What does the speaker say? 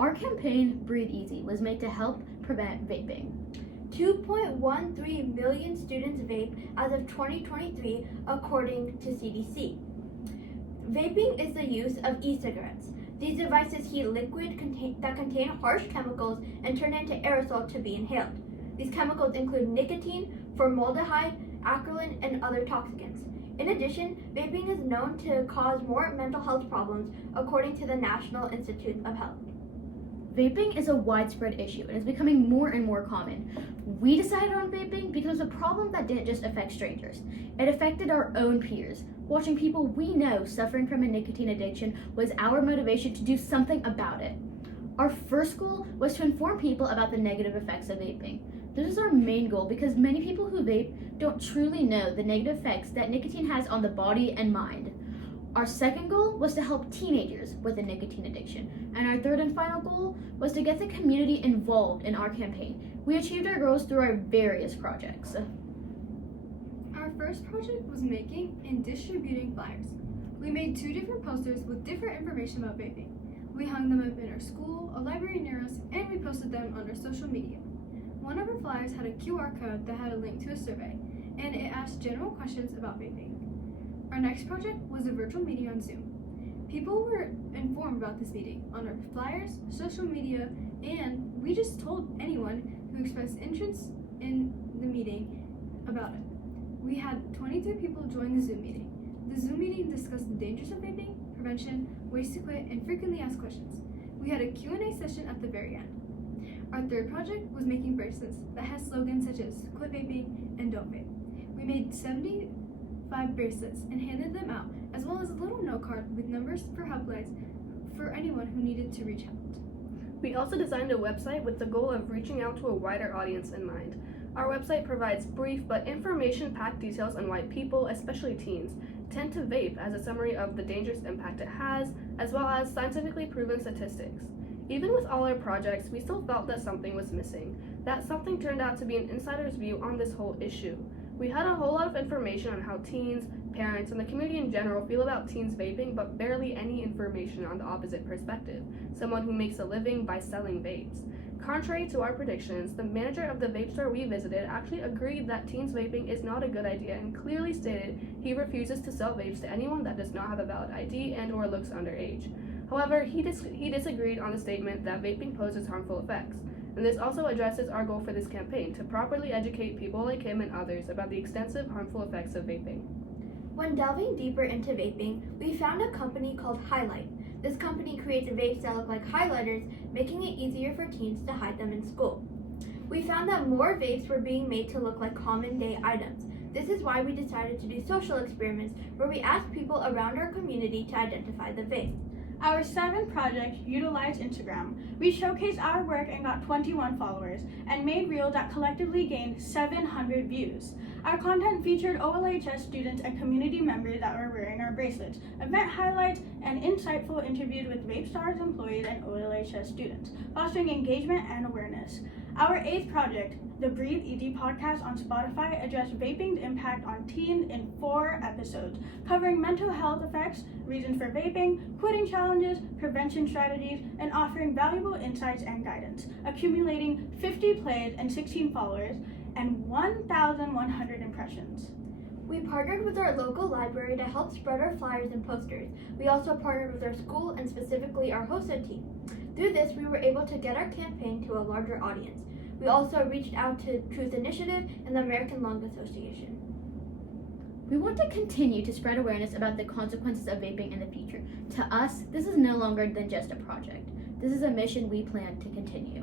Our campaign, Breathe Easy, was made to help prevent vaping. 2.13 million students vape as of 2023, according to CDC. Vaping is the use of e-cigarettes. These devices heat liquid that contain harsh chemicals and turn into aerosol to be inhaled. These chemicals include nicotine, formaldehyde, acrolein, and other toxicants. In addition, vaping is known to cause more mental health problems, according to the National Institute of Health. Vaping is a widespread issue and is becoming more and more common. We decided on vaping because it was a problem that didn't just affect strangers. It affected our own peers. Watching people we know suffering from a nicotine addiction was our motivation to do something about it. Our first goal was to inform people about the negative effects of vaping. This is our main goal because many people who vape don't truly know the negative effects that nicotine has on the body and mind. Our second goal was to help teenagers with a nicotine addiction, and our third and final goal was to get the community involved in our campaign. We achieved our goals through our various projects. Our first project was making and distributing flyers. We made 2 different posters with different information about vaping. We hung them up in our school, a library near us, and we posted them on our social media. One of our flyers had a QR code that had a link to a survey, and it asked general questions about vaping. Our next project was a virtual meeting on Zoom. People were informed about this meeting on our flyers, social media, and we just told anyone who expressed interest in the meeting about it. We had 23 people join the Zoom meeting. The Zoom meeting discussed the dangers of vaping, prevention, ways to quit, and frequently asked questions. We had a Q&A session at the very end. Our third project was making bracelets that had slogans such as quit vaping and don't vape. We made 75 bracelets and handed them out, as well as a little note card with numbers for helplines for anyone who needed to reach out. We also designed a website with the goal of reaching out to a wider audience in mind. Our website provides brief but information-packed details on why people, especially teens, tend to vape as a summary of the dangerous impact it has, as well as scientifically proven statistics. Even with all our projects, we still felt that something was missing. That something turned out to be an insider's view on this whole issue. We had a whole lot of information on how teens, parents, and the community in general feel about teens vaping, but barely any information on the opposite perspective, someone who makes a living by selling vapes. Contrary to our predictions, the manager of the vape store we visited actually agreed that teens vaping is not a good idea and clearly stated he refuses to sell vapes to anyone that does not have a valid ID and/or looks underage. However, he disagreed on the statement that vaping poses harmful effects, and this also addresses our goal for this campaign, to properly educate people like him and others about the extensive harmful effects of vaping. When delving deeper into vaping, we found a company called Highlight. This company creates vapes that look like highlighters, making it easier for teens to hide them in school. We found that more vapes were being made to look like common day items. This is why we decided to do social experiments where we asked people around our community to identify the vape. Our 7th project utilized Instagram. We showcased our work and got 21 followers, and made reels that collectively gained 700 views. Our content featured OLHS students and community members that were wearing our bracelets, event highlights, and insightful interviews with Vape Stars employees and OLHS students, fostering engagement and awareness. Our 8th project, the Breathe Easy podcast on Spotify, addressed vaping's impact on teens in 4 episodes, covering mental health effects, reasons for vaping, quitting challenges, prevention strategies, and offering valuable insights and guidance, accumulating 50 plays and 16 followers and 1,100 impressions. We partnered with our local library to help spread our flyers and posters. We also partnered with our school and specifically our HOSA team. Through this, we were able to get our campaign to a larger audience. We also reached out to Truth Initiative and the American Lung Association. We want to continue to spread awareness about the consequences of vaping in the future. To us, this is no longer than just a project. This is a mission we plan to continue.